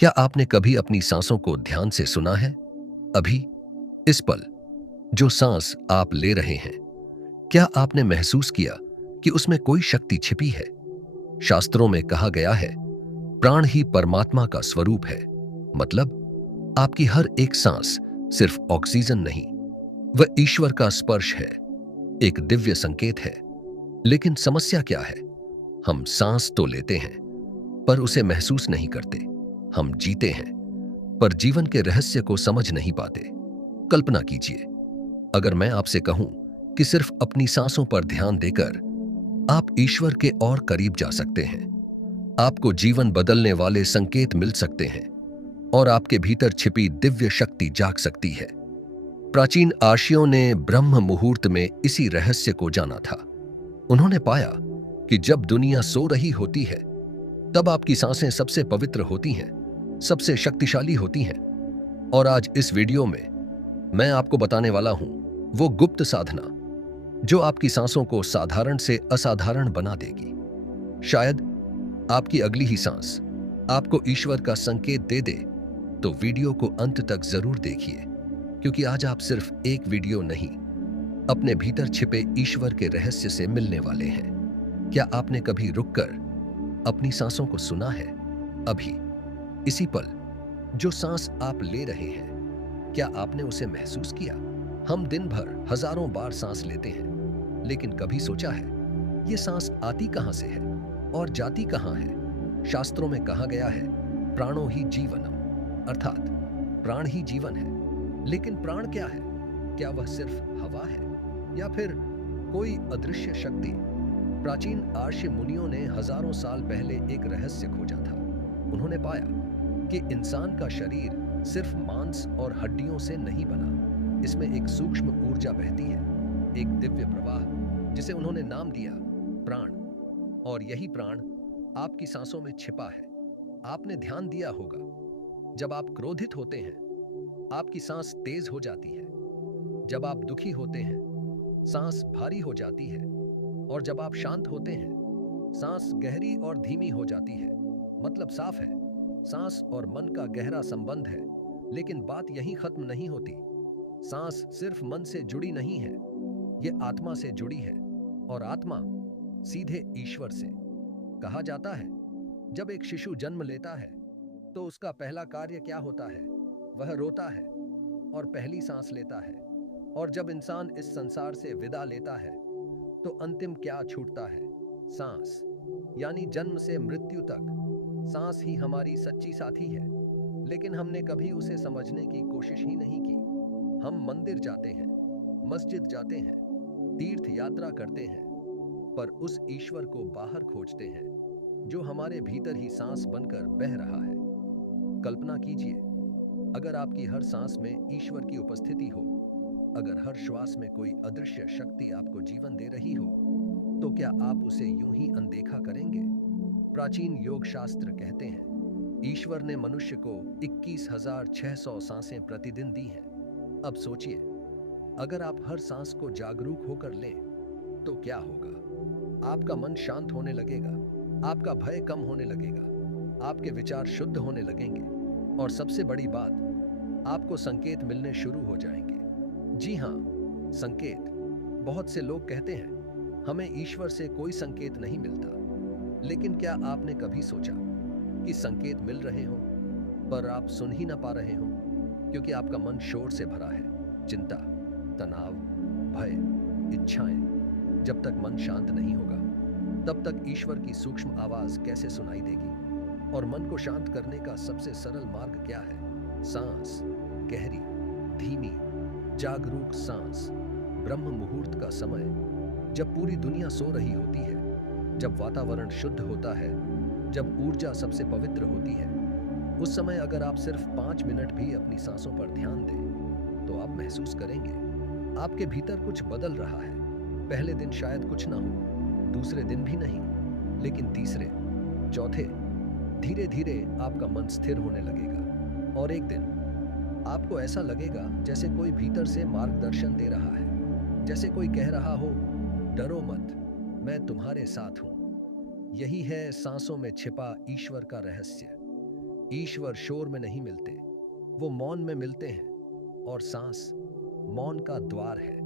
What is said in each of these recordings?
क्या आपने कभी अपनी सांसों को ध्यान से सुना है? अभी, इस पल, जो सांस आप ले रहे हैं, क्या आपने महसूस किया कि उसमें कोई शक्ति छिपी है? शास्त्रों में कहा गया है, प्राण ही परमात्मा का स्वरूप है। मतलब, आपकी हर एक सांस सिर्फ ऑक्सीजन नहीं, वह ईश्वर का स्पर्श है, एक दिव्य संकेत है। लेकिन समस्या क्या है? हम सांस तो लेते हैं, पर उसे महसूस नहीं करते। हम जीते हैं, पर जीवन के रहस्य को समझ नहीं पाते। कल्पना कीजिए, अगर मैं आपसे कहूं कि सिर्फ अपनी सांसों पर ध्यान देकर आप ईश्वर के और करीब जा सकते हैं, आपको जीवन बदलने वाले संकेत मिल सकते हैं और आपके भीतर छिपी दिव्य शक्ति जाग सकती है। प्राचीन आर्षियों ने ब्रह्म मुहूर्त में इसी रहस्य को जाना था। उन्होंने पाया कि जब दुनिया सो रही होती है, तब आपकी सांसें सबसे पवित्र होती हैं, सबसे शक्तिशाली होती हैं। और आज इस वीडियो में मैं आपको बताने वाला हूं वो गुप्त साधना जो आपकी सांसों को साधारण से असाधारण बना देगी। शायद आपकी अगली ही सांस आपको ईश्वर का संकेत दे दे। तो वीडियो को अंत तक जरूर देखिए, क्योंकि आज आप सिर्फ एक वीडियो नहीं, अपने भीतर छिपे ईश्वर के रहस्य से मिलने वाले हैं। क्या आपने कभी रुककर अपनी सांसों को सुना है? अभी, इसी पल, जो सांस आप ले रहे हैं, क्या आपने उसे महसूस किया? हम दिन भर हजारों बार सांस लेते हैं, लेकिन कभी सोचा है ये सांस आती कहां से है और जाती कहां है? शास्त्रों में कहा गया है, प्राणो ही जीवनम, अर्थात प्राण ही जीवन है। लेकिन प्राण क्या है? क्या वह सिर्फ हवा है या फिर कोई अदृश्य शक्ति? प्राचीन आर्ष मुनियों ने हजारों साल पहले एक रहस्य खोजा था। उन्होंने पाया कि इंसान का शरीर सिर्फ मांस और हड्डियों से नहीं बना। इसमें एक सूक्ष्म ऊर्जा बहती है, एक दिव्य प्रवाह, जिसे उन्होंने नाम दिया प्राण। और यही प्राण आपकी सांसों में छिपा है। आपने ध्यान दिया होगा, जब आप क्रोधित होते हैं, आपकी सांस तेज हो जाती है। जब आप दुखी होते हैं, सांस भारी हो जाती है। और जब आप शांत होते हैं, सांस गहरी और धीमी हो जाती है। मतलब साफ है, सांस और मन का गहरा संबंध है। लेकिन बात यहीं खत्म नहीं होती। सांस सिर्फ मन से जुड़ी नहीं है, ये आत्मा से जुड़ी है। और आत्मा सीधे ईश्वर से। कहा जाता है, जब एक शिशु जन्म लेता है, तो उसका पहला कार्य क्या होता है? वह रोता है और पहली सांस लेता है। और जब इंसान इस संसार से विदा लेता है, तो अंतिम क्या छूटता है? सांस। यानी जन्म से मृत्यु तक सांस ही हमारी सच्ची साथी है। लेकिन हमने कभी उसे समझने की कोशिश ही नहीं की। हम मंदिर जाते हैं, मस्जिद जाते हैं, तीर्थ यात्रा करते हैं, पर उस ईश्वर को बाहर खोजते हैं, जो हमारे भीतर ही सांस बनकर बह रहा है। कल्पना कीजिए, अगर आपकी हर सांस में ईश्वर की उपस्थिति हो, अगर हर श्वास में कोई अदृश्य शक्ति आपको जीवन दे रही हो, तो क्या आप उसे यूं ही अनदेखा करेंगे? प्राचीन योग शास्त्र कहते हैं, ईश्वर ने मनुष्य को 21,600 सांसें प्रतिदिन दी हैं। अब सोचिए, अगर आप हर सांस को जागरूक होकर लें, तो क्या होगा? आपका मन शांत होने लगेगा, आपका भय कम होने लगेगा, आपके विचार शुद्ध होने लगेंगे, और सबसे बड़ी बात, आपको संकेत मिलने शुरू हो जाएंगे। जी हाँ, संकेत। बहुत से लोग कहते हैं, हमें ईश्वर से कोई संकेत नहीं मिलता। लेकिन क्या आपने कभी सोचा कि संकेत मिल रहे हों, पर आप सुन ही ना पा रहे हों, क्योंकि आपका मन शोर से भरा है। चिंता, तनाव, भय, इच्छाएं। जब तक मन शांत नहीं होगा, तब तक ईश्वर की सूक्ष्म आवाज कैसे सुनाई देगी? और मन को शांत करने का सबसे सरल मार्ग क्या है? सांस। गहरी, धीमी, जागरूक सांस। ब्रह्म मुहूर्त का समय, जब पूरी दुनिया सो रही होती है, जब वातावरण शुद्ध होता है, जब ऊर्जा सबसे पवित्र होती है, उस समय अगर आप सिर्फ 5 मिनट भी अपनी सांसों पर ध्यान दें, तो आप महसूस करेंगे आपके भीतर कुछ बदल रहा है। पहले दिन शायद कुछ ना हो, दूसरे दिन भी नहीं, लेकिन तीसरे, चौथे, धीरे धीरे आपका मन स्थिर होने लगेगा। और एक दिन आपको ऐसा लगेगा जैसे कोई भीतर से मार्गदर्शन दे रहा है, जैसे कोई कह रहा हो, डरो मत, मैं तुम्हारे साथ हूं। यही है सांसों में छिपा ईश्वर का रहस्य। ईश्वर शोर में नहीं मिलते, वो मौन में मिलते हैं, और सांस मौन का द्वार है।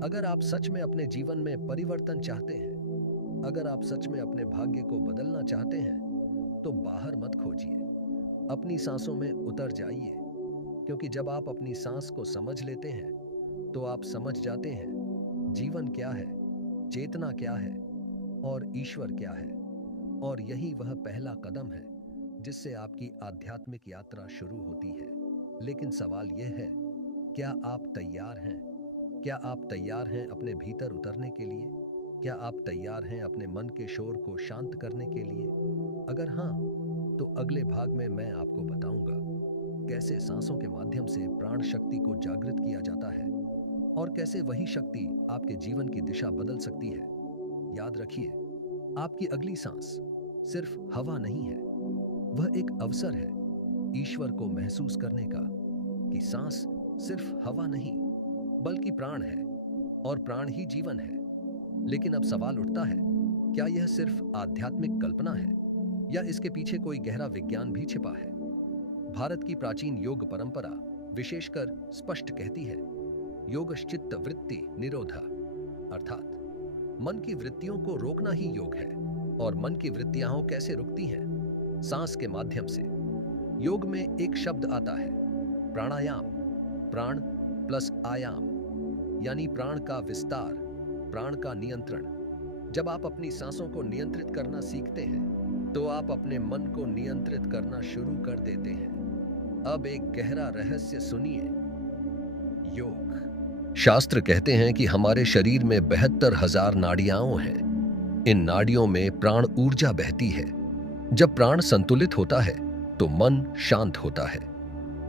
अगर आप सच में अपने जीवन में परिवर्तन चाहते हैं, अगर आप सच में अपने भाग्य को बदलना चाहते हैं, तो बाहर मत खोजिए, अपनी सांसों में उतर जाइए। क्योंकि जब आप अपनी सांस को समझ लेते हैं, तो आप समझ जाते हैं जीवन क्या है, चेतना क्या है, और ईश्वर क्या है। और यही वह पहला कदम है जिससे आपकी आध्यात्मिक यात्रा शुरू होती है। लेकिन सवाल यह है, क्या आप तैयार हैं? क्या आप तैयार हैं अपने भीतर उतरने के लिए? क्या आप तैयार हैं अपने मन के शोर को शांत करने के लिए? अगर हाँ, तो अगले भाग में मैं आपको बताऊंगा कैसे सांसों के माध्यम से प्राण शक्ति को जागृत किया जाता है, और कैसे वही शक्ति आपके जीवन की दिशा बदल सकती है। याद रखिए, आपकी अगली सांस सिर्फ हवा नहीं है, वह एक अवसर है ईश्वर को महसूस करने का कि सांस सिर्फ हवा नहीं बल्कि प्राण है, और प्राण ही जीवन है। लेकिन अब सवाल उठता है, क्या यह सिर्फ आध्यात्मिक कल्पना है, या इसके पीछे कोई गहरा विज्ञान भी छिपा है? भारत की प्राचीन योग परंपरा विशेषकर स्पष्ट कहती है, योगश्चित्त वृत्ति निरोधा, अर्थात मन की वृत्तियों को रोकना ही योग है। और मन की वृत्तियां कैसे रुकती हैं? सांस के माध्यम से। योग में एक शब्द आता है, प्राणायाम। प्राण प्लस आयाम, यानी प्राण का विस्तार, प्राण का नियंत्रण। जब आप अपनी सांसों को नियंत्रित करना सीखते हैं, तो आप अपने मन को नियंत्रित करना शुरू कर देते हैं। अब एक गहरा रहस्य सुनिए। योग शास्त्र कहते हैं कि हमारे शरीर में 72,000 नाड़ियां हैं। इन नाड़ियों में प्राण ऊर्जा बहती है। जब प्राण संतुलित होता है तो मन शांत होता है।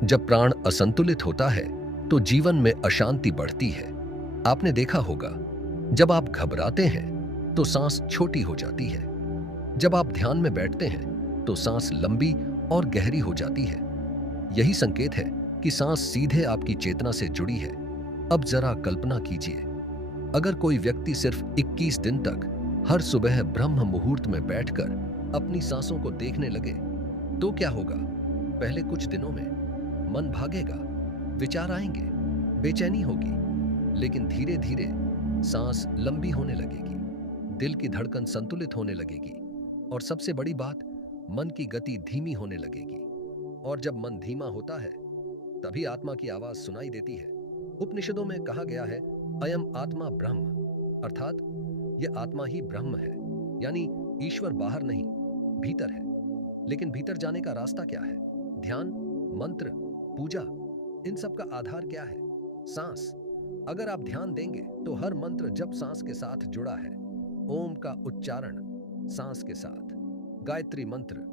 जब प्राण असंतुलित होता है तो जीवन में अशांति बढ़ती है। आपने देखा होगा, जब आप घबराते हैं तो सांस छोटी हो जाती है। जब आप ध्यान में बैठते हैं तो सांस लंबी और गहरी हो जाती है। यही संकेत है कि सांस सीधे आपकी चेतना से जुड़ी है। अब जरा कल्पना कीजिए, अगर कोई व्यक्ति सिर्फ 21 दिन तक हर सुबह ब्रह्म मुहूर्त में बैठकर अपनी सांसों को देखने लगे, तो क्या होगा? पहले कुछ दिनों में मन भागेगा, विचार आएंगे, बेचैनी होगी, लेकिन धीरे धीरे सांस लंबी होने लगेगी, दिल की धड़कन संतुलित होने लगेगी, और सबसे बड़ी बात, मन की गति धीमी होने लगेगी। और जब मन धीमा होता है, तभी आत्मा की आवाज सुनाई देती है। उपनिषदों में कहा गया है, अयम आत्मा ब्रह्म, अर्थात यह आत्मा ही ब्रह्म है। यानी ईश्वर बाहर नहीं, भीतर है। लेकिन भीतर जाने का रास्ता क्या है? ध्यान, मंत्र, पूजा, इन सब का आधार क्या है? सांस। अगर आप ध्यान देंगे तो हर मंत्र जब सांस के साथ जुड़ा है। ओम का उच्चारण सांस के साथ, गायत्री मंत्र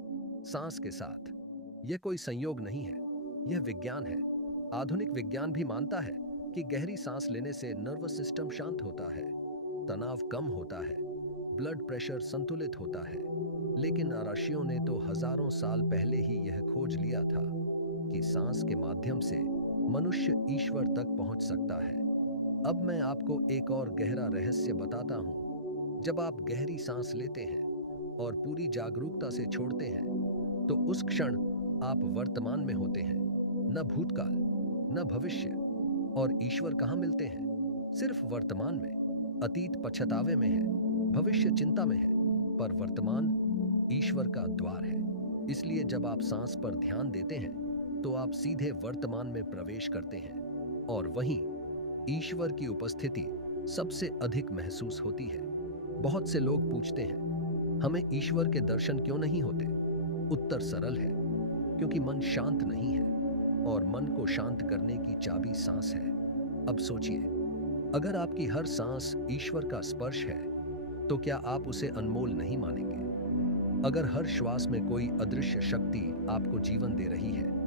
सांस के साथ। यह कोई संयोग नहीं है, यह विज्ञान है। आधुनिक विज्ञान भी मानता है कि गहरी सांस लेने से नर्वस सिस्टम शांत होता है, तनाव कम होता है, ब्लड प्रेशर संतुलित होता है। लेकिन ऋषियों ने तो हजारों साल पहले ही यह खोज लिया था कि सांस के माध्यम से मनुष्य ईश्वर तक पहुंच सकता है। अब मैं आपको एक और गहरा रहस्य बताता हूं। जब आप गहरी सांस लेते हैं और पूरी जागरूकता से छोड़ते हैं, तो उस क्षण आप वर्तमान में होते हैं, न भूतकाल, न भविष्य। और ईश्वर कहाँ मिलते हैं? सिर्फ वर्तमान में। अतीत पछतावे में है, भविष्य चिंता में है, पर वर्तमान ईश्वर का द्वार है। इसलिए जब आप सांस पर ध्यान देते हैं, तो आप सीधे वर्तमान में प्रवेश करते हैं, और वहीं ईश्वर की उपस्थिति सबसे अधिक महसूस होती है। बहुत से लोग पूछते हैं, हमें ईश्वर के दर्शन क्यों नहीं होते? उत्तर सरल है, क्योंकि मन शांत नहीं है, और मन को शांत करने की चाबी सांस है। अब सोचिए, अगर आपकी हर सांस ईश्वर का स्पर्श है, तो क्या आप उसे अनमोल नहीं मानेंगे? अगर हर श्वास में कोई अदृश्य शक्ति आपको जीवन दे रही है,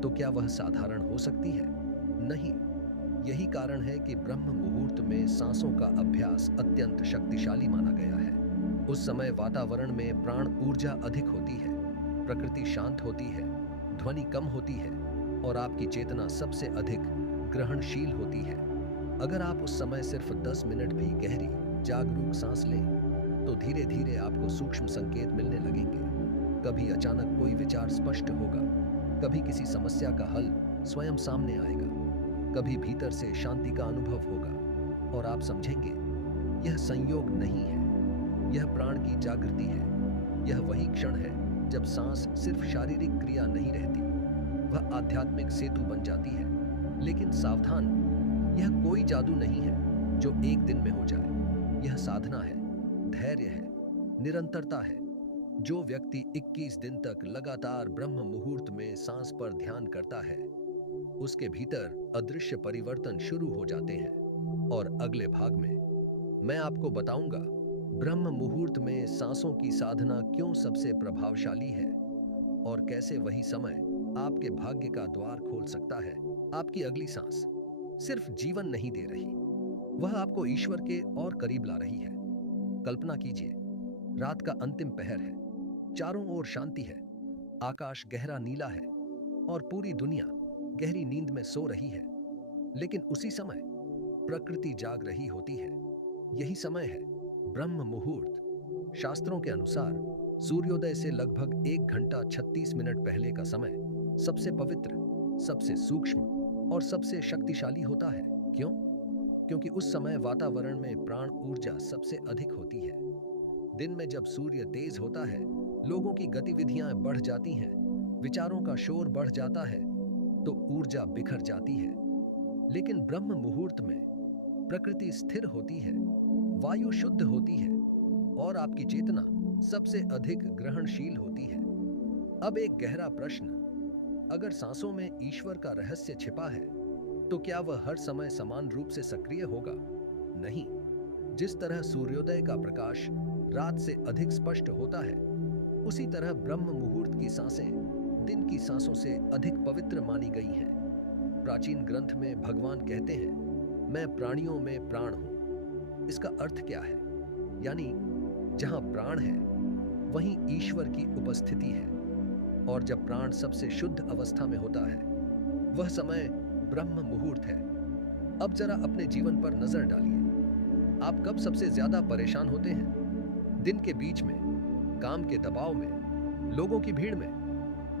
तो क्या वह साधारण हो सकती है? नहीं। यही कारण है कि ब्रह्म मुहूर्त में सांसों का अभ्यास अत्यंत शक्तिशाली माना गया है। उस समय वातावरण में प्राण ऊर्जा अधिक होती है, प्रकृति शांत होती है, ध्वनि कम होती है, और आपकी चेतना सबसे अधिक ग्रहणशील होती है। अगर आप उस समय सिर्फ 10 मिनट भी गहरी जागरूक सांस लें, तो धीरे धीरे आपको सूक्ष्म संकेत मिलने लगेंगे। कभी अचानक कोई विचार स्पष्ट होगा, कभी किसी समस्या का हल स्वयं सामने आएगा, कभी भीतर से शांति का अनुभव होगा और आप समझेंगे यह संयोग नहीं है, यह प्राण की जागृति है। यह वही क्षण है जब सांस सिर्फ शारीरिक क्रिया नहीं रहती, वह आध्यात्मिक सेतु बन जाती है। लेकिन सावधान, यह कोई जादू नहीं है जो एक दिन में हो जाए। यह साधना है, धैर्य है, निरंतरता है। जो व्यक्ति 21 दिन तक लगातार ब्रह्म मुहूर्त में सांस पर ध्यान करता है, उसके भीतर अदृश्य परिवर्तन शुरू हो जाते हैं। और अगले भाग में मैं आपको बताऊंगा ब्रह्म मुहूर्त में सांसों की साधना क्यों सबसे प्रभावशाली है और कैसे वही समय आपके भाग्य का द्वार खोल सकता है। आपकी अगली सांस सिर्फ जीवन नहीं दे रही, वह आपको ईश्वर के और करीब ला रही है। कल्पना कीजिए, रात का अंतिम पहर है, चारों ओर शांति है, आकाश गहरा नीला है और पूरी दुनिया गहरी नींद में सो रही है। लेकिन उसी समय प्रकृति जाग रही होती है। यही समय है ब्रह्म मुहूर्त। शास्त्रों के अनुसार सूर्योदय से लगभग 1 घंटा 36 मिनट पहले का समय सबसे पवित्र, सबसे सूक्ष्म और सबसे शक्तिशाली होता है। क्यों? क्योंकि उस समय वातावरण में प्राण ऊर्जा सबसे अधिक होती है। दिन में जब सूर्य तेज होता है, लोगों की गतिविधियां बढ़ जाती हैं, विचारों का शोर बढ़ जाता है, तो ऊर्जा बिखर जाती है। लेकिन ब्रह्म मुहूर्त में प्रकृति स्थिर होती है, वायु शुद्ध होती है और आपकी चेतना सबसे अधिक ग्रहणशील होती है। अब एक गहरा प्रश्न, अगर सांसों में ईश्वर का रहस्य छिपा है, तो क्या वह हर समय समान रूप से सक्रिय होगा? नहीं। जिस तरह सूर्योदय का प्रकाश रात से अधिक स्पष्ट होता है, उसी तरह ब्रह्म मुहूर्त की सांसें दिन की सांसों से अधिक पवित्र मानी गई हैं। प्राचीन ग्रंथ में भगवान कहते हैं, मैं प्राणियों में प्राण हूं। इसका अर्थ क्या है? यानी जहां प्राण है, वहीं ईश्वर की उपस्थिति है। और जब प्राण सबसे शुद्ध अवस्था में होता है, वह समय ब्रह्म मुहूर्त है। अब जरा अपने जीवन पर नजर डालिए। आप कब सबसे ज्यादा परेशान होते हैं? दिन के बीच में, काम के दबाव में, लोगों की भीड़ में?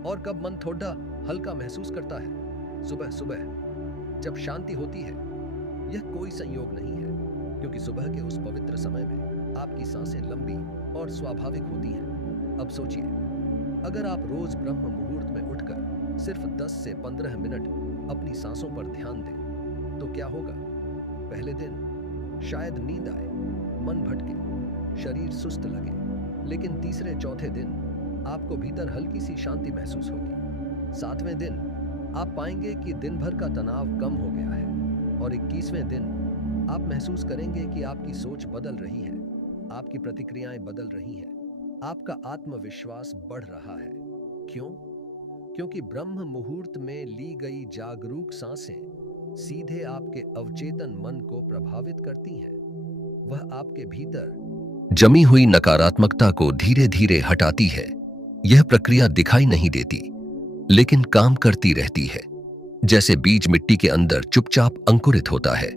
और कब मन थोड़ा हल्का महसूस करता है? सुबह सुबह जब शांति होती है। यह कोई संयोग नहीं है, क्योंकि सुबह के उस पवित्र समय में आपकी सांसें लंबी और स्वाभाविक होती हैं। अब सोचिए, अगर आप रोज ब्रह्म मुहूर्त में उठकर सिर्फ 10 से 15 मिनट अपनी सांसों पर ध्यान दें, तो क्या होगा? पहले दिन शायद नींद आए, मन भटके, शरीर सुस्त लगे, लेकिन तीसरे चौथे दिन आपको भीतर हल्की सी शांति महसूस होगी। 7वें दिन आप पाएंगे कि दिन भर का तनाव कम हो गया है और 21वें दिन आप महसूस करेंगे कि आपकी सोच बदल रही है, आपकी प्रतिक्रियाएं बदल रही हैं, आपका आत्मविश्वास बढ़ रहा है। क्यों? क्योंकि ब्रह्म मुहूर्त में ली गई जागरूक सांसें सीधे आपके अवचेतन मन को प्रभावित करती हैं। वह आपके भीतर जमी हुई नकारात्मकता को धीरे धीरे हटाती है। यह प्रक्रिया दिखाई नहीं देती, लेकिन काम करती रहती है। जैसे बीज मिट्टी के अंदर चुपचाप अंकुरित होता है,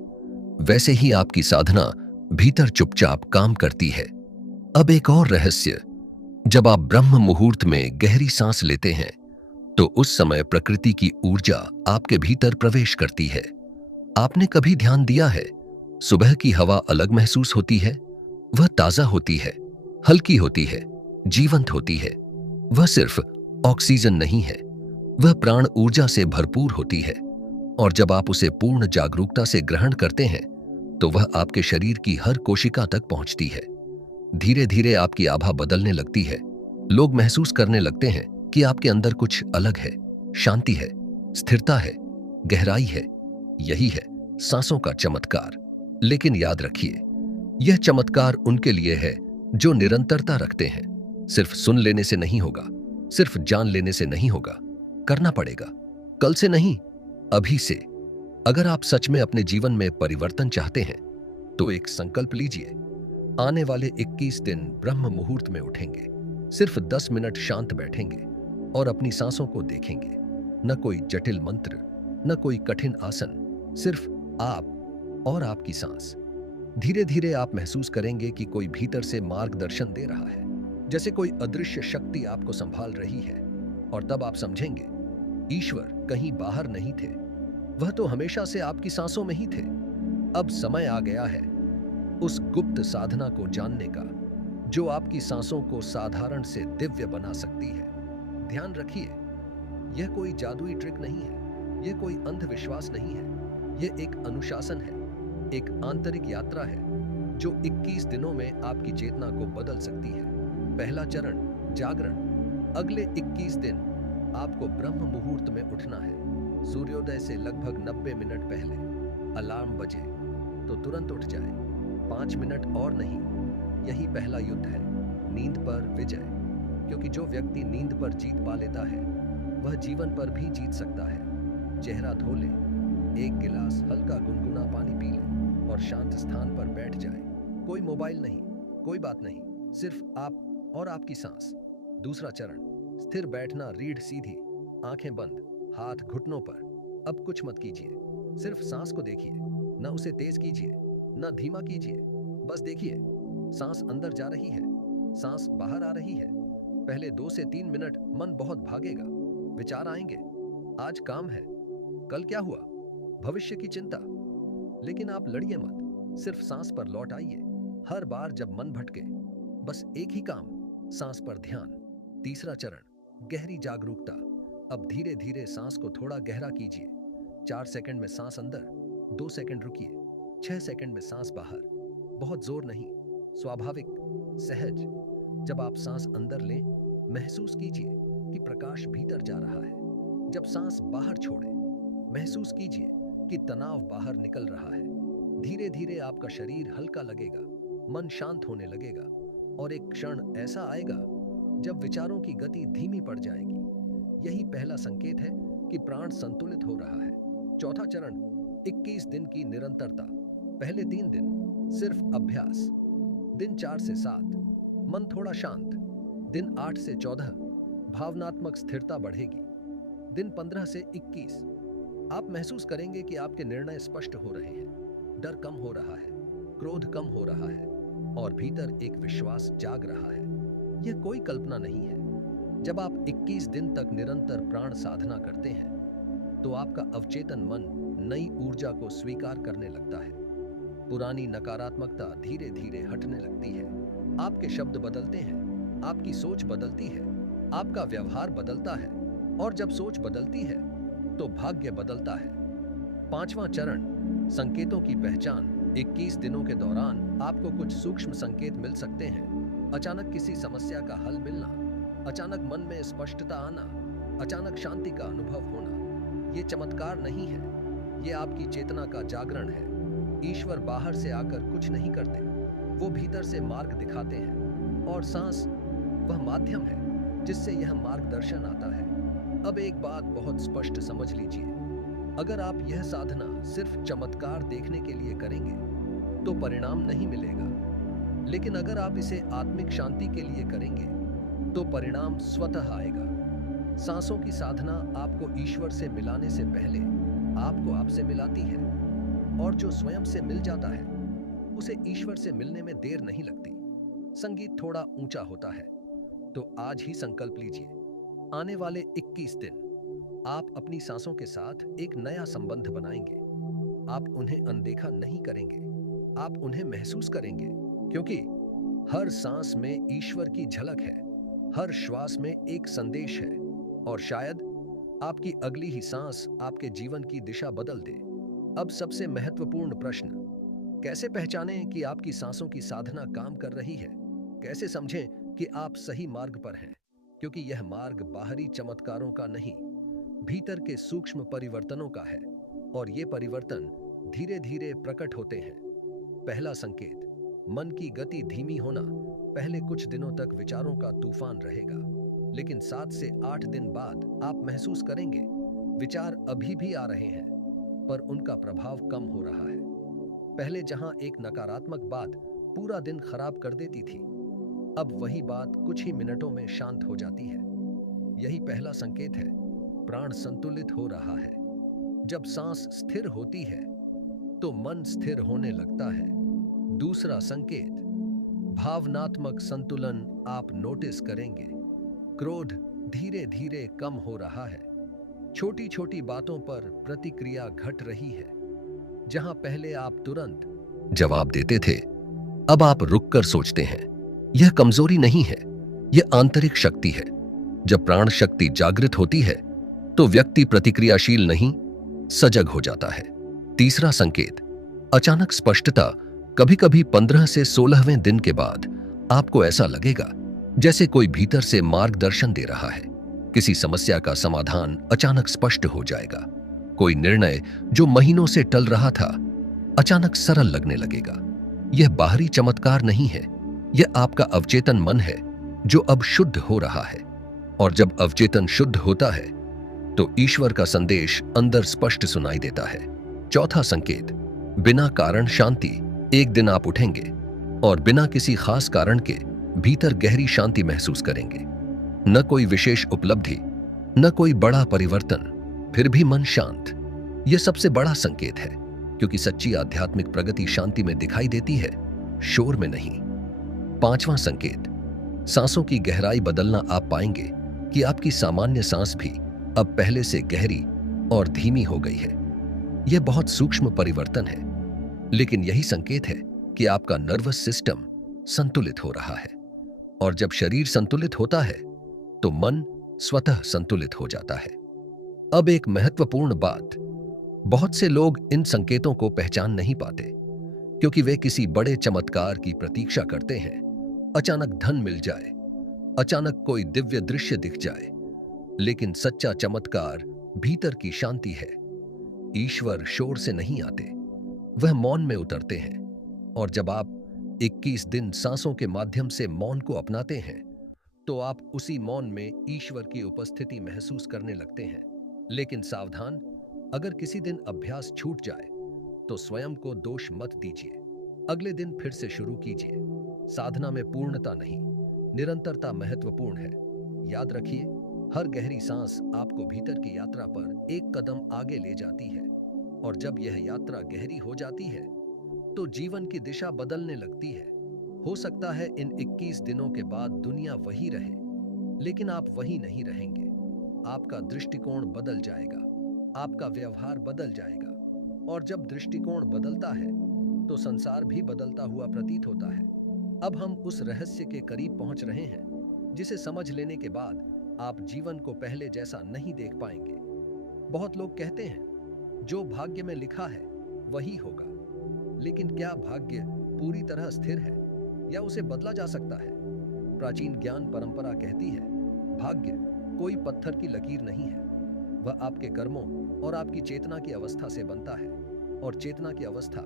वैसे ही आपकी साधना भीतर चुपचाप काम करती है। अब एक और रहस्य, जब आप ब्रह्म मुहूर्त में गहरी सांस लेते हैं, तो उस समय प्रकृति की ऊर्जा आपके भीतर प्रवेश करती है। आपने कभी ध्यान दिया है, सुबह की हवा अलग महसूस होती है? वह ताजा होती है, हल्की होती है, जीवंत होती है। वह सिर्फ ऑक्सीजन नहीं है, वह प्राण ऊर्जा से भरपूर होती है। और जब आप उसे पूर्ण जागरूकता से ग्रहण करते हैं, तो वह आपके शरीर की हर कोशिका तक पहुंचती है। धीरे धीरे आपकी आभा बदलने लगती है। लोग महसूस करने लगते हैं कि आपके अंदर कुछ अलग है, शांति है, स्थिरता है, गहराई है। यही है सांसों का चमत्कार। लेकिन याद रखिए, यह चमत्कार उनके लिए है जो निरंतरता रखते हैं। सिर्फ सुन लेने से नहीं होगा, सिर्फ जान लेने से नहीं होगा, करना पड़ेगा। कल से नहीं, अभी से। अगर आप सच में अपने जीवन में परिवर्तन चाहते हैं, तो एक संकल्प लीजिए। आने वाले 21 दिन ब्रह्म मुहूर्त में उठेंगे, सिर्फ 10 मिनट शांत बैठेंगे और अपनी सांसों को देखेंगे। न कोई जटिल मंत्र, न कोई कठिन आसन, सिर्फ आप और आपकी सांस। धीरे धीरे आप महसूस करेंगे कि कोई भीतर से मार्गदर्शन दे रहा है। जैसे कोई अदृश्य शक्ति आपको संभाल रही है। और तब आप समझेंगे, ईश्वर कहीं बाहर नहीं थे, वह तो हमेशा से आपकी सांसों में ही थे। अब समय आ गया है उस गुप्त साधना को जानने का, जो आपकी सांसों को साधारण से दिव्य बना सकती है। ध्यान रखिए, यह कोई जादुई ट्रिक नहीं है, यह कोई अंधविश्वास नहीं है, यह एक अनुशासन है, एक आंतरिक यात्रा है जो 21 दिनों में आपकी चेतना को बदल सकती है। पहला चरण, जागरण। अगले 21 दिन आपको ब्रह्म मुहूर्त में उठना है। सूर्योदय से लगभग 90 मिनट पहले। अलार्म बजे तो तुरंत उठ जाए, 5 मिनट और नहीं। यही पहला युद्ध है, नींद पर विजय। क्योंकि जो व्यक्ति नींद पर जीत पा लेता है, वह जीवन पर भी जीत सकता है। चेहरा धो ले, एक गिलास हल्का गुनगुना पानी पी ले और शांत स्थान पर बैठ जाए। कोई मोबाइल नहीं, कोई बात नहीं, सिर्फ आप और आपकी सांस। दूसरा चरण, स्थिर बैठना, रीढ़ सीधी, आंखें बंद, हाथ घुटनों पर। अब कुछ मत कीजिए, सिर्फ सांस को देखिए। न उसे तेज कीजिए, न धीमा कीजिए, बस देखिए। सांस अंदर जा रही है, सांस बाहर आ रही है। पहले 2 से 3 मिनट मन बहुत भागेगा, विचार आएंगे, आज काम है, कल क्या हुआ, भविष्य की चिंता। लेकिन आप लड़िए मत, सिर्फ सांस पर लौट आइए। हर बार जब मन भटके, बस एक ही काम, सांस पर ध्यान। तीसरा चरण, गहरी जागरूकता। अब धीरे धीरे सांस को थोड़ा गहरा कीजिए। 4 सेकंड में सांस अंदर, 2 सेकंड रुकिए, 6 सेकंड में सांस बाहर। बहुत जोर नहीं, स्वाभाविक, सहज। जब आप सांस अंदर लें, महसूस कीजिए कि प्रकाश भीतर जा रहा है। जब सांस बाहर छोड़ें, महसूस कीजिए कि तनाव बाहर निकल रहा है। धीरे धीरे आपका शरीर हल्का लगेगा, मन शांत होने लगेगा और एक क्षण ऐसा आएगा जब विचारों की गति धीमी पड़ जाएगी। यही पहला संकेत है कि प्राण संतुलित हो रहा है। चौथा चरण, 21 दिन की निरंतरता। पहले 3 दिन सिर्फ अभ्यास, दिन 4 से 7 मन थोड़ा शांत, दिन 8 से 14 भावनात्मक स्थिरता बढ़ेगी, दिन 15 से 21 आप महसूस करेंगे कि आपके निर्णय स्पष्ट हो रहे हैं, डर कम हो रहा है, क्रोध कम हो रहा है और भीतर एक विश्वास जाग रहा है। यह कोई कल्पना नहीं है। जब आप 21 दिन तक निरंतर प्राण साधना करते हैं, तो आपका अवचेतन मन नई ऊर्जा को स्वीकार करने लगता है। पुरानी नकारात्मकता धीरे धीरे हटने लगती है। आपके शब्द बदलते हैं, आपकी सोच बदलती है, आपका व्यवहार बदलता है और जब सोच बदलती है तो भाग्य बदलता है। पांचवा चरण, संकेतों की पहचान। 21 दिनों के दौरान आपको कुछ सूक्ष्म संकेत मिल सकते हैं। अचानक किसी समस्या का हल मिलना, अचानक मन में स्पष्टता आना, अचानक शांति का अनुभव होना। ये चमत्कार नहीं है, ये आपकी चेतना का जागरण है। ईश्वर बाहर से आकर कुछ नहीं करते, वो भीतर से मार्ग दिखाते हैं और सांस वह माध्यम है जिससे यह मार्गदर्शन आता है। अब एक बात बहुत स्पष्ट समझ लीजिए, अगर आप यह साधना सिर्फ चमत्कार देखने के लिए करेंगे तो परिणाम नहीं मिलेगा, लेकिन अगर आप इसे आत्मिक शांति के लिए करेंगे तो परिणाम स्वतः आएगा। सांसों की साधना आपको ईश्वर से मिलाने से पहले आपको आपसे मिलाती है, और जो स्वयं से मिल जाता है उसे ईश्वर से मिलने में देर नहीं लगती। संगीत थोड़ा ऊंचा होता है, तो आज ही संकल्प लीजिए, आने वाले 21 दिन आप अपनी सांसों के साथ एक नया संबंध बनाएंगे। आप उन्हें अनदेखा नहीं करेंगे, आप उन्हें महसूस करेंगे, क्योंकि हर सांस में ईश्वर की झलक है, हर श्वास में एक संदेश है, और शायद आपकी अगली ही सांस आपके जीवन की दिशा बदल दे। अब सबसे महत्वपूर्ण प्रश्न, कैसे पहचानें कि आपकी सांसों की साधना काम कर रही है? कैसे समझें कि आप सही मार्ग पर हैं? क्योंकि यह मार्ग बाहरी चमत्कारों का नहीं, भीतर के सूक्ष्म परिवर्तनों का है, और ये परिवर्तन धीरे धीरे प्रकट होते हैं। पहला संकेत, मन की गति धीमी होना। पहले कुछ दिनों तक विचारों का तूफान रहेगा, लेकिन 7 से 8 दिन बाद आप महसूस करेंगे विचार अभी भी आ रहे हैं, पर उनका प्रभाव कम हो रहा है। पहले जहां एक नकारात्मक बात पूरा दिन खराब कर देती थी, अब वही बात कुछ ही मिनटों में शांत हो जाती है। यही पहला संकेत है, प्राण संतुलित हो रहा है। जब सांस स्थिर होती है तो मन स्थिर होने लगता है। दूसरा संकेत, भावनात्मक संतुलन आप नोटिस करेंगे। क्रोध धीरे धीरे कम हो रहा है। छोटी छोटी बातों पर प्रतिक्रिया घट रही है। जहां पहले आप तुरंत जवाब देते थे, अब आप रुककर सोचते हैं। यह कमजोरी नहीं है, यह आंतरिक शक्ति है। जब प्राण शक्ति जागृत होती है तो व्यक्ति प्रतिक्रियाशील नहीं, सजग हो जाता है। तीसरा संकेत, अचानक स्पष्टता। कभी कभी 15 से 16वें दिन के बाद आपको ऐसा लगेगा जैसे कोई भीतर से मार्गदर्शन दे रहा है। किसी समस्या का समाधान अचानक स्पष्ट हो जाएगा। कोई निर्णय जो महीनों से टल रहा था अचानक सरल लगने लगेगा। यह बाहरी चमत्कार नहीं है, यह आपका अवचेतन मन है जो अब शुद्ध हो रहा है। और जब अवचेतन शुद्ध होता है तो ईश्वर का संदेश अंदर स्पष्ट सुनाई देता है। चौथा संकेत, बिना कारण शांति। एक दिन आप उठेंगे और बिना किसी खास कारण के भीतर गहरी शांति महसूस करेंगे। न कोई विशेष उपलब्धि, न कोई बड़ा परिवर्तन, फिर भी मन शांत। यह सबसे बड़ा संकेत है, क्योंकि सच्ची आध्यात्मिक प्रगति शांति में दिखाई देती है, शोर में नहीं। पांचवां संकेत, सांसों की गहराई बदलना। आप पाएंगे कि आपकी सामान्य सांस भी अब पहले से गहरी और धीमी हो गई है। यह बहुत सूक्ष्म परिवर्तन है, लेकिन यही संकेत है कि आपका नर्वस सिस्टम संतुलित हो रहा है। और जब शरीर संतुलित होता है तो मन स्वतः संतुलित हो जाता है। अब एक महत्वपूर्ण बात, बहुत से लोग इन संकेतों को पहचान नहीं पाते, क्योंकि वे किसी बड़े चमत्कार की प्रतीक्षा करते हैं। अचानक धन मिल जाए, अचानक कोई दिव्य दृश्य दिख जाए। लेकिन सच्चा चमत्कार भीतर की शांति है। ईश्वर शोर से नहीं आते, वह मौन में उतरते हैं। और जब आप 21 दिन सांसों के माध्यम से मौन को अपनाते हैं तो आप उसी मौन में ईश्वर की उपस्थिति महसूस करने लगते हैं। लेकिन सावधान, अगर किसी दिन अभ्यास छूट जाए तो स्वयं को दोष मत दीजिए। अगले दिन फिर से शुरू कीजिए। साधना में पूर्णता नहीं, निरंतरता महत्वपूर्ण है। याद रखिए, हर गहरी सांस आपको भीतर की यात्रा पर एक कदम आगे ले जाती है। और जब यह यात्रा गहरी हो जाती है तो जीवन की दिशा बदलने लगती है। हो सकता है इन 21 दिनों के बाद दुनिया वही रहे, लेकिन आप वही नहीं रहेंगे। आपका दृष्टिकोण बदल जाएगा, आपका व्यवहार बदल जाएगा। और जब दृष्टिकोण बदलता है तो संसार भी बदलता हुआ प्रतीत होता है। अब हम उस रहस्य के करीब पहुंच रहे हैं जिसे समझ लेने के बाद आप जीवन को पहले जैसा नहीं देख पाएंगे। बहुत लोग कहते हैं, जो भाग्य में लिखा है वही होगा। लेकिन क्या भाग्य पूरी तरह स्थिर है या उसे बदला जा सकता है? प्राचीन ज्ञान परंपरा कहती है, भाग्य कोई पत्थर की लकीर नहीं है, वह आपके कर्मों और आपकी चेतना की अवस्था से बनता है। और चेतना की अवस्था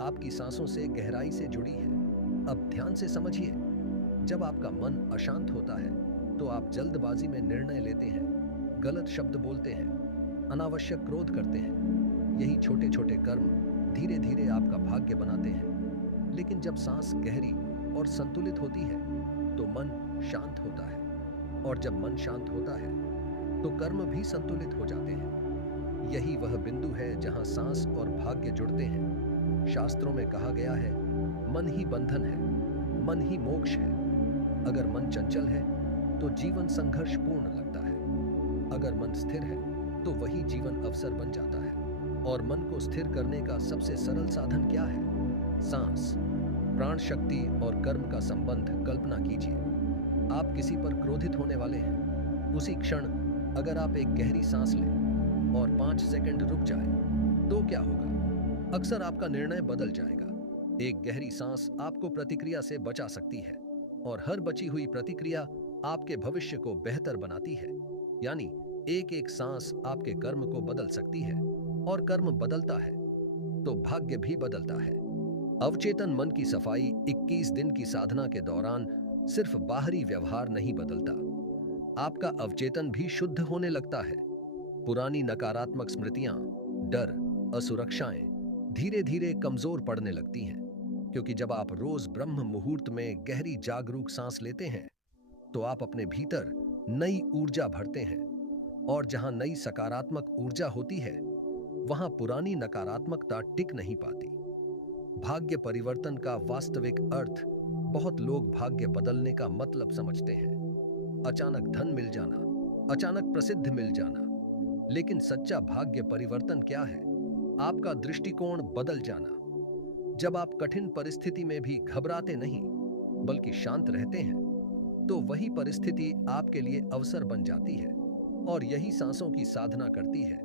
आपकी सांसों से गहराई से जुड़ी है। अब ध्यान से समझिए, जब आपका मन अशांत होता है तो आप जल्दबाजी में निर्णय लेते हैं, गलत शब्द बोलते हैं, अनावश्यक क्रोध करते हैं। यही छोटे छोटे कर्म धीरे धीरे आपका भाग्य बनाते हैं। लेकिन जब सांस गहरी और संतुलित होती है तो मन शांत होता है। और जब मन शांत होता है तो कर्म भी संतुलित हो जाते हैं। यही वह बिंदु है जहां सांस और भाग्य जुड़ते हैं। शास्त्रों में कहा गया है, मन ही बंधन है, मन ही मोक्ष है। अगर मन चंचल है तो जीवन संघर्षपूर्ण लगता है। अगर मन स्थिर है तो वही जीवन अवसर बन जाता है। और मन को स्थिर करने का सबसे सरल साधन क्या है? सांस। प्राण शक्ति और कर्म का संबंध कल्पना कीजिए। आप किसी पर क्रोधित होने वाले हैं। उसी क्षण अगर आप एक गहरी सांस लें और 5 सेकंड रुक जाए तो क्या होगा? अक्सर आपका निर्णय बदल जाएगा। एक गहरी सांस आपको प्रतिक्रिया से बचा सकती है, और हर बची हुई प्रतिक्रिया आपके भविष्य को बेहतर बनाती है। यानी एक एक सांस आपके कर्म को बदल सकती है, और कर्म बदलता है तो भाग्य भी बदलता है। अवचेतन मन की सफाई 21 दिन की साधना के दौरान सिर्फ बाहरी व्यवहार नहीं बदलता, आपका अवचेतन भी शुद्ध होने लगता है। पुरानी नकारात्मक स्मृतियां, डर, असुरक्षाएं धीरे धीरे कमजोर पड़ने लगती हैं, क्योंकि जब आप रोज ब्रह्म मुहूर्त में गहरी जागरूक सांस लेते हैं तो आप अपने भीतर नई ऊर्जा भरते हैं। और जहां नई सकारात्मक ऊर्जा होती है वहां पुरानी नकारात्मकता टिक नहीं पाती। भाग्य परिवर्तन का वास्तविक अर्थ बहुत लोग भाग्य बदलने का मतलब समझते हैं, अचानक धन मिल जाना, अचानक प्रसिद्ध मिल जाना। लेकिन सच्चा भाग्य परिवर्तन क्या है? आपका दृष्टिकोण बदल जाना। जब आप कठिन परिस्थिति में भी घबराते नहीं, बल्कि शांत रहते हैं, तो वही परिस्थिति आपके लिए अवसर बन जाती है। और यही सांसों की साधना करती है।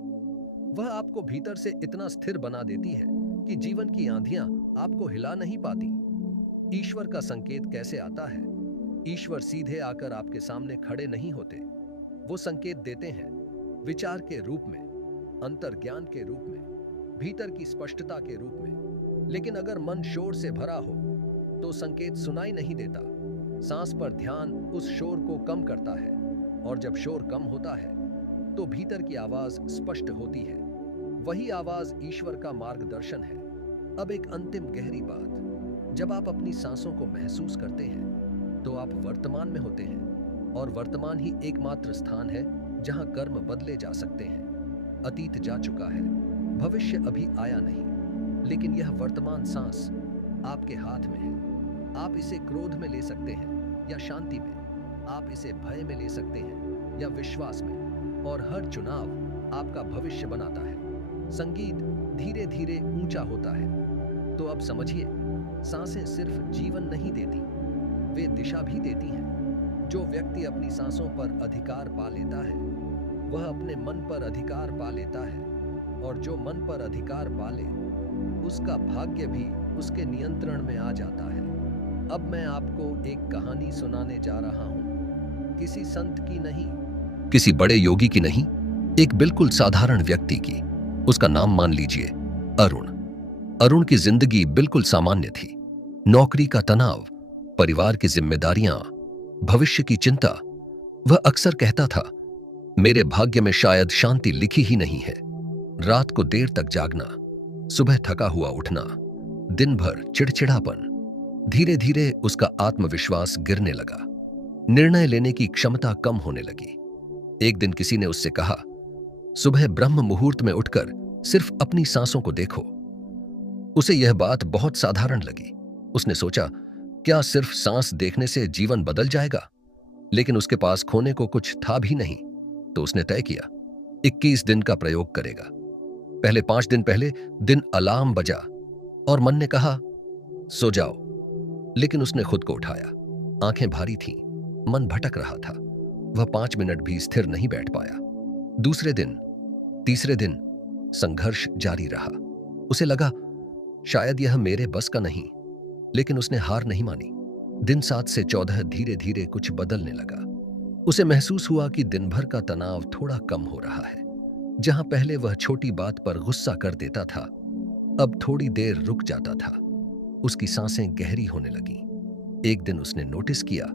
वह आपको भीतर से इतना स्थिर बना देती है कि जीवन की आंधियां आपको हिला नहीं पाती। ईश्वर का संकेत कैसे आता है? ईश्वर सीधे आकर आपके सामने खड़े नहीं होते। वो संकेत देते हैं विचार के रूप में, अंतर्ज्ञान के रूप में, भीतर की स्पष्टता के रूप में। लेकिन अगर मन शोर से भरा हो तो संकेत सुनाई नहीं देता। सांस पर ध्यान उस शोर को कम करता है, और जब शोर कम होता है तो भीतर की आवाज स्पष्ट होती है। वही आवाज ईश्वर का मार्गदर्शन है। अब एक अंतिम गहरी बात, जब आप अपनी सांसों को महसूस करते हैं तो आप वर्तमान में होते हैं, और वर्तमान ही एकमात्र स्थान है जहां कर्म बदले जा सकते हैं। अतीत जा चुका है, भविष्य अभी आया नहीं, लेकिन यह वर्तमान सांस आपके हाथ में है। आप इसे क्रोध में ले सकते हैं या शांति में, आप इसे भय में ले सकते हैं या विश्वास में, और हर चुनाव आपका भविष्य बनाता है। संगीत धीरे धीरे ऊंचा होता है। तो अब समझिए, सांसें सिर्फ जीवन नहीं देती, वे दिशा भी देती हैं। जो व्यक्ति अपनी सांसों पर अधिकार पा लेता है, वह अपने मन पर अधिकार पा लेता है, और जो मन पर अधिकार पा ले, उसका भाग्य भी उसके नियंत्रण में आ जाता है। अब मैं आपको एक कहानी सुनाने जा रहा हूं, किसी संत की नहीं, किसी बड़े योगी की नहीं, एक बिल्कुल साधारण व्यक्ति की। उसका नाम मान लीजिए अरुण। अरुण की जिंदगी बिल्कुल सामान्य थी। नौकरी का तनाव, परिवार की जिम्मेदारियां, भविष्य की चिंता। वह अक्सर कहता था, मेरे भाग्य में शायद शांति लिखी ही नहीं है। रात को देर तक जागना, सुबह थका हुआ उठना, दिन भर चिड़चिड़ापन। धीरे धीरे उसका आत्मविश्वास गिरने लगा, निर्णय लेने की क्षमता कम होने लगी। एक दिन किसी ने उससे कहा, सुबह ब्रह्म मुहूर्त में उठकर सिर्फ अपनी सांसों को देखो। उसे यह बात बहुत साधारण लगी। उसने सोचा, क्या सिर्फ सांस देखने से जीवन बदल जाएगा? लेकिन उसके पास खोने को कुछ था भी नहीं। तो उसने तय किया, 21 दिन का प्रयोग करेगा। पहले 5 दिन पहले दिन अलार्म बजा और मन ने कहा, सो जाओ। लेकिन उसने खुद को उठाया। आंखें भारी थीं, मन भटक रहा था। वह 5 मिनट भी स्थिर नहीं बैठ पाया। दूसरे दिन, तीसरे दिन संघर्ष जारी रहा। उसे लगा, शायद यह मेरे बस का नहीं। लेकिन उसने हार नहीं मानी। दिन 7 से 14 धीरे धीरे कुछ बदलने लगा। उसे महसूस हुआ कि दिन भर का तनाव थोड़ा कम हो रहा है। जहां पहले वह छोटी बात पर गुस्सा कर देता था, अब थोड़ी देर रुक जाता था। उसकी सांसें गहरी होने लगीं। एक दिन उसने नोटिस किया,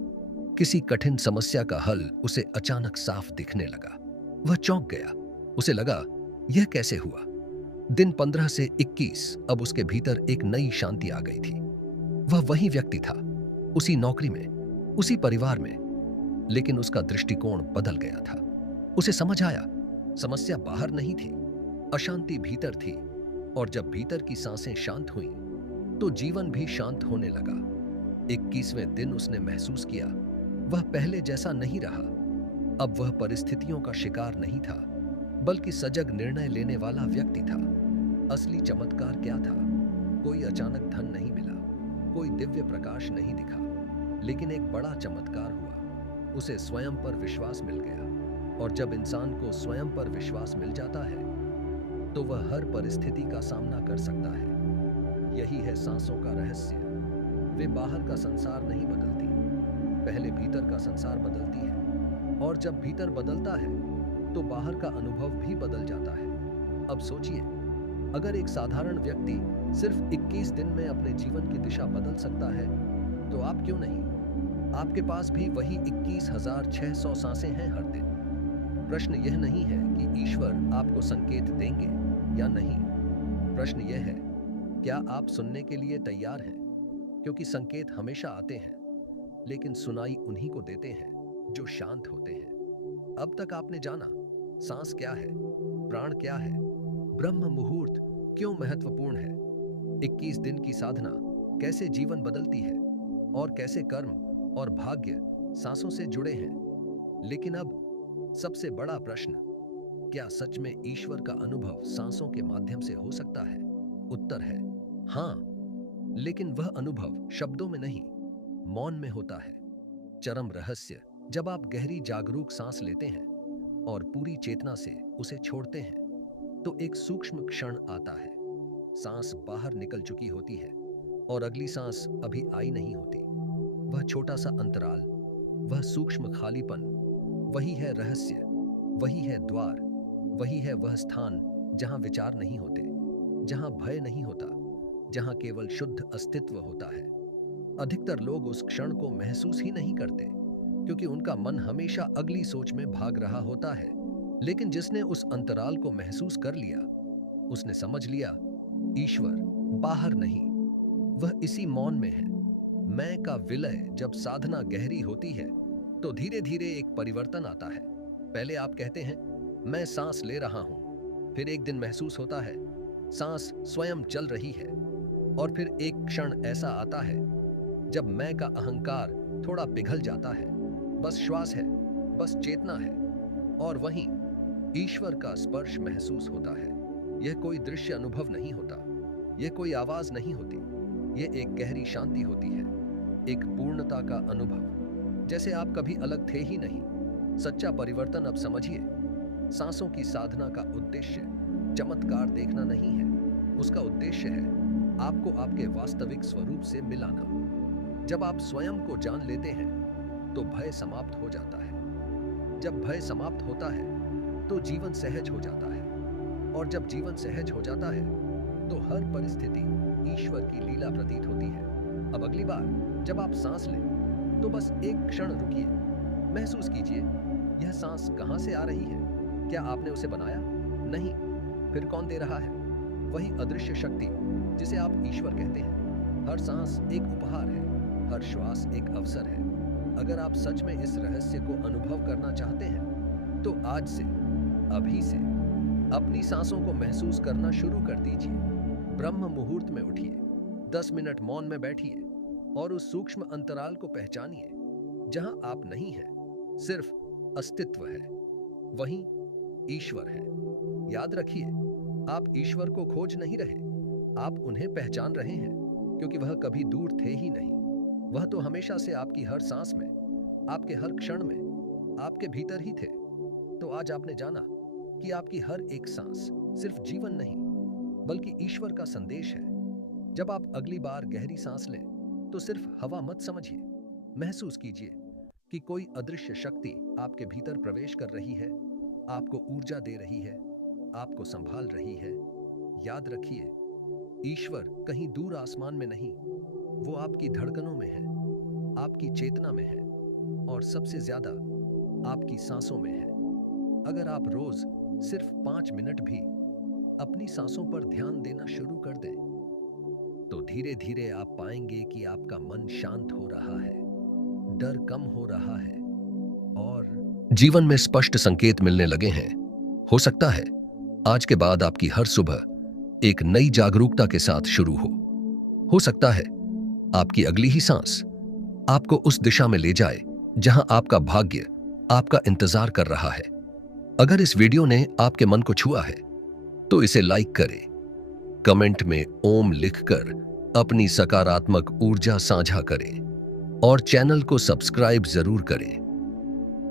किसी कठिन समस्या का हल उसे अचानक साफ दिखने लगा। वह चौंक गया। उसे लगा, यह कैसे हुआ? दिन 15 से 21 अब उसके भीतर एक नई शांति आ गई थी। वह वही व्यक्ति था, उसी नौकरी में, उसी परिवार में, लेकिन उसका दृष्टिकोण बदल गया था। उसे समझ आया, समस्या बाहर नहीं थी, अशांति भीतर थी। और जब भीतर की सांसें शांत हुईं, तो जीवन भी शांत होने लगा। 21वें दिन उसने महसूस किया, वह पहले जैसा नहीं रहा। अब वह परिस्थितियों का शिकार नहीं था, बल्कि सजग निर्णय लेने वाला व्यक्ति था। असली चमत्कार क्या था? कोई अचानक धन नहीं मिला, कोई दिव्य प्रकाश नहीं दिखा, लेकिन एक बड़ा चमत्कार हुआ। उसे स्वयं पर विश्वास मिल गया। और जब इंसान को स्वयं पर विश्वास मिल जाता है, तो वह हर परिस्थिति का सामना कर सकता है। यही है सांसों का रहस्य। वे बाहर का संसार नहीं बदलती, पहले भीतर का संसार बदलती है। और जब भीतर बदलता है, तो बाहर का अनुभव भी बदल जाता है। अब सोचिए, अगर एक साधारण व्यक्ति सिर्फ 21 दिन में अपने जीवन की दिशा बदल सकता है, तो आप क्यों नहीं? आपके पास भी वही 21,600 सांसें हैं हर दिन। प्रश्न यह नहीं है कि ईश्वर आपको संकेत देंगे या नहीं। प्रश्न यह है, क्या आप सुनने के लिए तैयार हैं? क्योंकि संकेत हमेशा आते हैं, लेकिन सुनाई उन्हीं को देते हैं जो शांत होते हैं। अब तक आपने जाना, सांस क्या है, प्राण क्या है, ब्रह्म मुहूर्त क्यों महत्वपूर्ण है, 21 दिन की साधना कैसे जीवन बदलती है, और कैसे कर्म और भाग्य सांसों से जुड़े हैं। लेकिन अब सबसे बड़ा प्रश्न, क्या सच में ईश्वर का अनुभव सांसों के माध्यम से हो सकता है? उत्तर है हाँ, लेकिन वह अनुभव शब्दों में नहीं, मौन में होता है। चरम रहस्य, जब आप गहरी जागरूक सांस लेते हैं और पूरी चेतना से उसे छोड़ते हैं, तो एक सूक्ष्म क्षण आता है। सांस बाहर निकल चुकी होती है और अगली सांस अभी आई नहीं होती। वह छोटा सा अंतराल, वह सूक्ष्म खालीपन, वही है रहस्य, वही है द्वार, वही है वह स्थान जहां विचार नहीं होते, जहां भय नहीं होता, जहां केवल शुद्ध अस्तित्व होता है। अधिकतर लोग उस क्षण को महसूस ही नहीं करते, क्योंकि उनका मन हमेशा अगली सोच में भाग रहा होता है। लेकिन जिसने उस अंतराल को महसूस कर लिया, उसने समझ लिया, ईश्वर बाहर नहीं, वह इसी मौन में है। मैं का विलय जब साधना गहरी होती है, तो धीरे धीरे एक परिवर्तन आता है। पहले आप कहते हैं, मैं सांस ले रहा हूं। फिर एक दिन महसूस होता है, सांस स्वयं चल रही है। और फिर एक क्षण ऐसा आता है जब मैं का अहंकार थोड़ा पिघल जाता है। बस श्वास है, बस चेतना है, और वहीं ईश्वर का स्पर्श महसूस होता है। यह कोई दृश्य अनुभव नहीं होता, यह कोई आवाज नहीं होती, यह एक गहरी शांति होती है, एक पूर्णता का अनुभव, जैसे आप कभी अलग थे ही नहीं। सच्चा परिवर्तन अब समझिए, सांसों की साधना का उद्देश्य चमत्कार देखना नहीं है, उसका उद्देश्य है आपको आपके वास्तविक स्वरूप से मिलाना। जब आप स्वयं को जान लेते हैं, तो भय समाप्त हो जाता है। जब भय समाप्त होता है, तो जीवन सहज हो जाता है, और जब जीवन सहज हो जाता है, तो हर परिस्थिति ईश्वर की लीला प्रतीत होती है। अब अगली बार जब आप सांस लें, तो बस एक क्षण रुकिए, महसूस कीजिए, यह सांस कहां से आ रही है? क्या आपने उसे बनाया? नहीं। फिर कौन दे रहा है? वही अदृश्य शक्ति जिसे आप ईश्वर कहते हैं। हर सांस एक उपहार है, हर श्वास एक अवसर है। अगर आप सच में इस रहस्य को अनुभव करना चाहते हैं, तो आज से, अभी से अपनी सांसों को महसूस करना शुरू कर दीजिए। ब्रह्म मुहूर्त में उठिए, 10 मिनट मौन में बैठिए और उस सूक्ष्म अंतराल को पहचानिए जहां आप नहीं हैं, सिर्फ अस्तित्व है। वहीं ईश्वर है। याद रखिए, आप ईश्वर को खोज नहीं रहे, आप उन्हें पहचान रहे हैं, क्योंकि वह कभी दूर थे ही नहीं। वह तो हमेशा से आपकी हर सांस में, आपके हर क्षण में, आपके भीतर ही थे। तो आज आपने जाना कि आपकी हर एक सांस सिर्फ जीवन नहीं, बल्कि ईश्वर का संदेश है। जब आप अगली बार गहरी सांस लें, तो सिर्फ हवा मत समझिए, महसूस कीजिए कि कोई अदृश्य शक्ति आपके भीतर प्रवेश कर रही है, आपको ऊर्जा दे रही है, आपको संभाल रही है। याद रखिए, ईश्वर कहीं दूर आसमान में नहीं, वो आपकी धड़कनों में है, आपकी चेतना में है, और सबसे ज्यादा आपकी सांसों में है। अगर आप रोज सिर्फ 5 मिनट भी अपनी सांसों पर ध्यान देना शुरू कर दें, तो धीरे धीरे आप पाएंगे कि आपका मन शांत हो रहा है, डर कम हो रहा है, और जीवन में स्पष्ट संकेत मिलने लगे हैं। हो सकता है आज के बाद आपकी हर सुबह एक नई जागरूकता के साथ शुरू हो सकता है आपकी अगली ही सांस आपको उस दिशा में ले जाए जहां आपका भाग्य आपका इंतजार कर रहा है। अगर इस वीडियो ने आपके मन को छुआ है, तो इसे लाइक करें, कमेंट में ओम लिखकर अपनी सकारात्मक ऊर्जा साझा करें, और चैनल को सब्सक्राइब जरूर करें।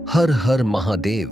हर हर महादेव।